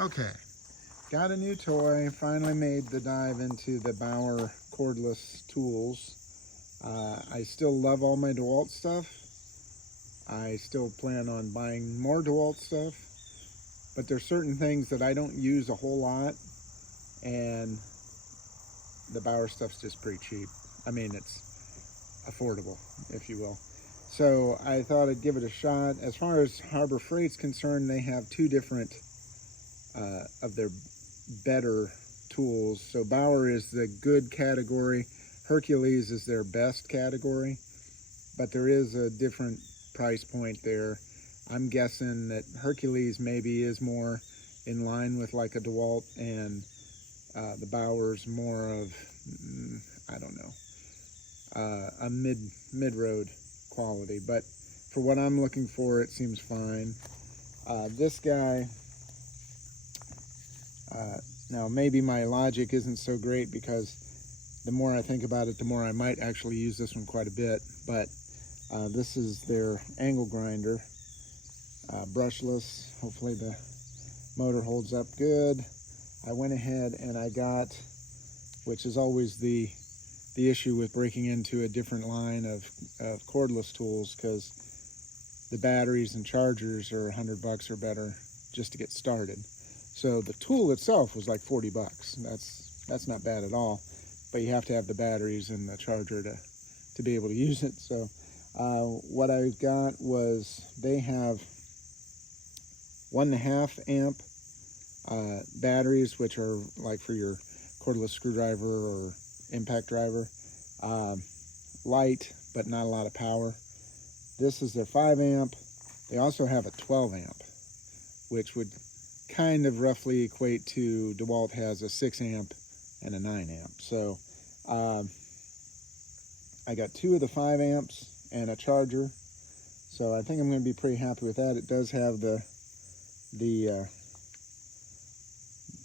Okay, got a new toy. Finally made the dive into the Bauer cordless tools. I still love all my DeWalt stuff. I still plan on buying more DeWalt stuff, but there's certain things that I don't use a whole lot, and the Bauer stuff's just pretty cheap. I mean, it's affordable, if you will. So I thought I'd give it a shot. As far as Harbor Freight's concerned, they have two different of their better tools. So Bauer is the good category. Hercules is their best category, but there is a different price point there. I'm guessing that Hercules maybe is more in line with like a DeWalt, and the Bauer's more of, I don't know, a mid-road quality. But for what I'm looking for, it seems fine. This guy, now maybe my logic isn't so great, because the more I think about it, the more I might actually use this one quite a bit. But this is their angle grinder, brushless. Hopefully the motor holds up good. I went ahead and I got, which is always the issue with breaking into a different line of cordless tools, because the batteries and chargers are $100 or better just to get started. So the tool itself was like $40. That's not bad at all, but you have to have the batteries and the charger to be able to use it. So what I got was, they have 1.5 amp batteries, which are like for your cordless screwdriver or impact driver. Light, but not a lot of power. This is their 5 amp. They also have a 12 amp, which would kind of roughly equate to DeWalt has a 6 amp and a 9 amp. So I got 2 of the 5 amps and a charger. So I think I'm going to be pretty happy with that. It does have the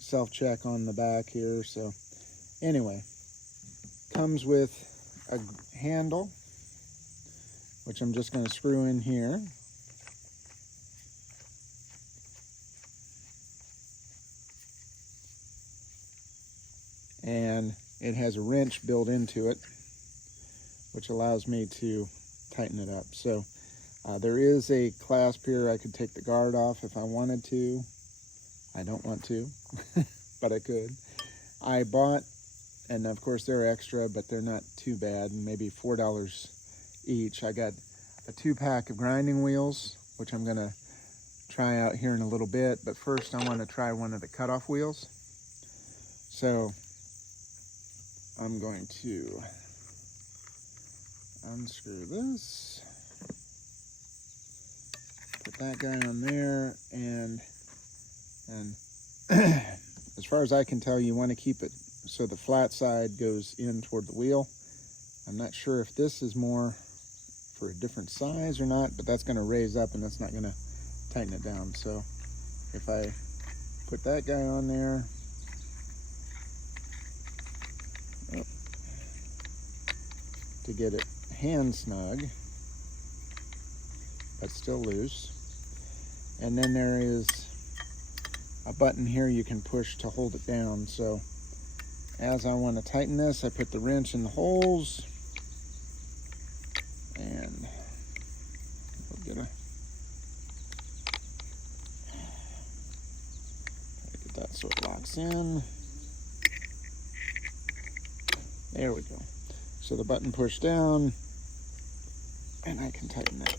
self-check on the back here. So anyway, comes with a handle, which I'm just going to screw in here. And it has a wrench built into it, which allows me to tighten it up. So there is a clasp here. I could take the guard off if I wanted to. I don't want to, but I could. I bought, and of course they're extra, but they're not too bad, maybe $4 each. I got a 2-pack of grinding wheels, which I'm gonna try out here in a little bit, but first I want to try one of the cutoff wheels. So I'm going to unscrew this, put that guy on there, and as far as I can tell, you want to keep it so the flat side goes in toward the wheel. I'm not sure if this is more for a different size or not, but that's going to raise up and that's not going to tighten it down. So if I put that guy on there, to get it hand snug, but still loose. And then there is a button here you can push to hold it down. So as I want to tighten this, I put the wrench in the holes, and we'll get that so it locks in. There we go. So the button pushed down, and I can tighten it.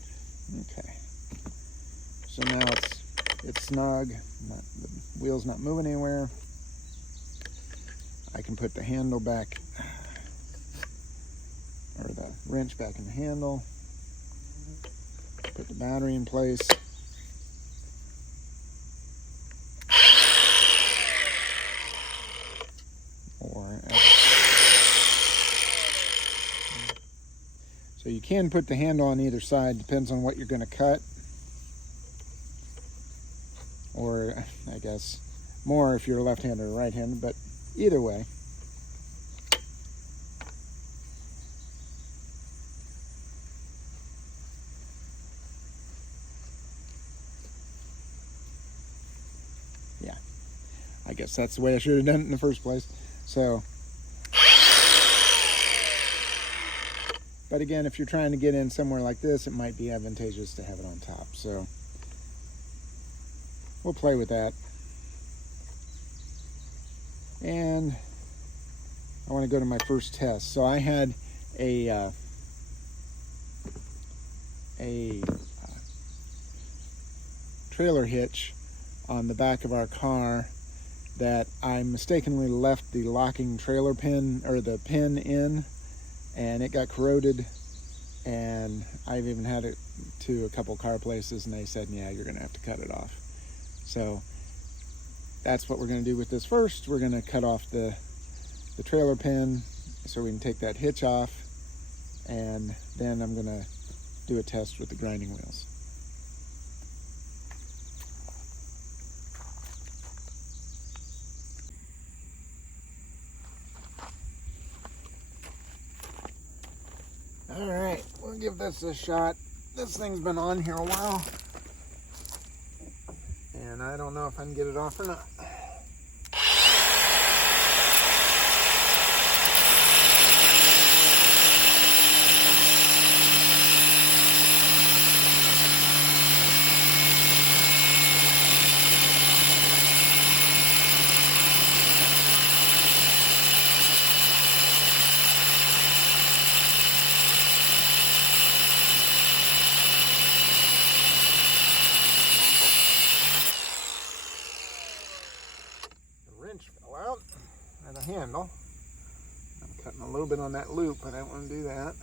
Okay. So now it's snug. The wheel's not moving anywhere. I can put the handle back, or the wrench back in the handle. Put the battery in place. So you can put the handle on either side, depends on what you're going to cut. Or I guess more if you're left-handed or right-handed, but either way. Yeah, I guess that's the way I should have done it in the first place. So, but again, if you're trying to get in somewhere like this, it might be advantageous to have it on top. So we'll play with that. And I want to go to my first test. So I had a trailer hitch on the back of our car that I mistakenly left the locking trailer pin, or the pin, in, and it got corroded. And I've even had it to a couple car places, and they said, yeah, you're gonna have to cut it off. So that's what we're gonna do with this first. We're gonna cut off the trailer pin so we can take that hitch off, and then I'm gonna do a test with the grinding wheels. All right, we'll give this a shot. This thing's been on here a while, and I don't know if I can get it off or not. Fell out at the handle. I'm cutting a little bit on that loop, but I don't want to do that.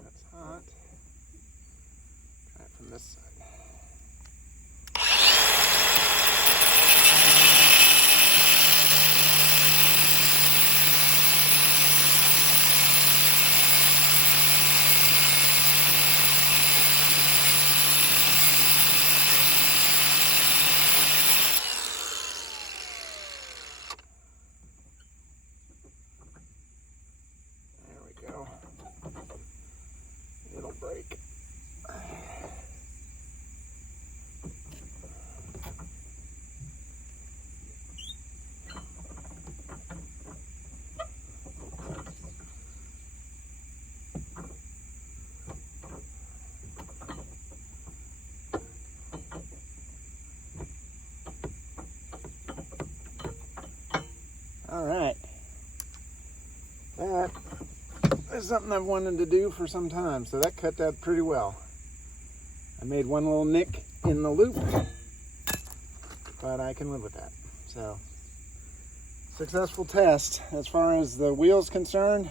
That's hot. Try it from this side. There we go. It'll break. All right, that is something I've wanted to do for some time, so that cut that pretty well. I made one little nick in the loop, but I can live with that. So, successful test. As far as the wheel's concerned,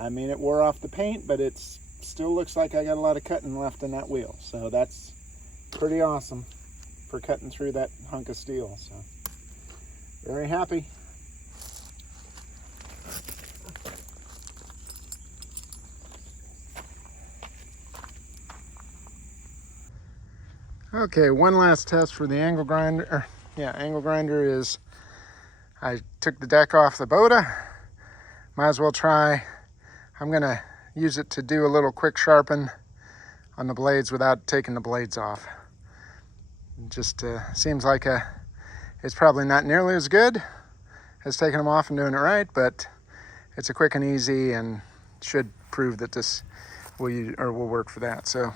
I mean, it wore off the paint, but it still looks like I got a lot of cutting left in that wheel. So that's pretty awesome for cutting through that hunk of steel. So, very happy. Okay, one last test for the angle grinder. Angle grinder is, I took the deck off the Bauer. Might as well try. I'm gonna use it to do a little quick sharpen on the blades without taking the blades off. It just seems like it's probably not nearly as good as taking them off and doing it right, but it's a quick and easy and should prove that this will work for that. So.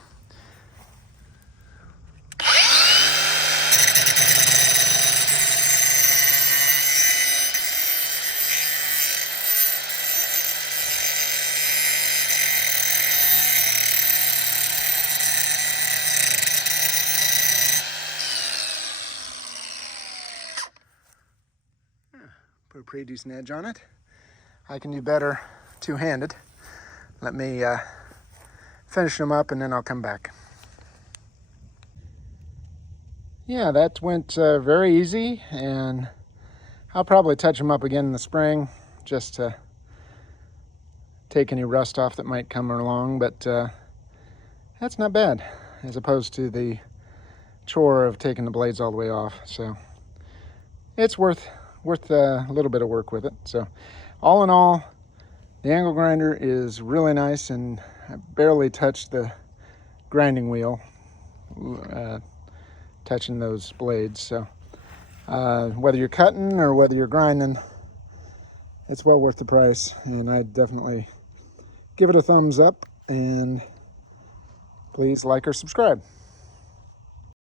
Put a pretty decent edge on it. I can do better two-handed. Let me finish them up and then I'll come back. Yeah, that went very easy, and I'll probably touch them up again in the spring just to take any rust off that might come along, but that's not bad as opposed to the chore of taking the blades all the way off. So it's worth a little bit of work with it. So all in all, the angle grinder is really nice, and I barely touched the grinding wheel, touching those blades. So whether you're cutting or whether you're grinding, it's well worth the price, and I'd definitely give it a thumbs up, and please like or subscribe.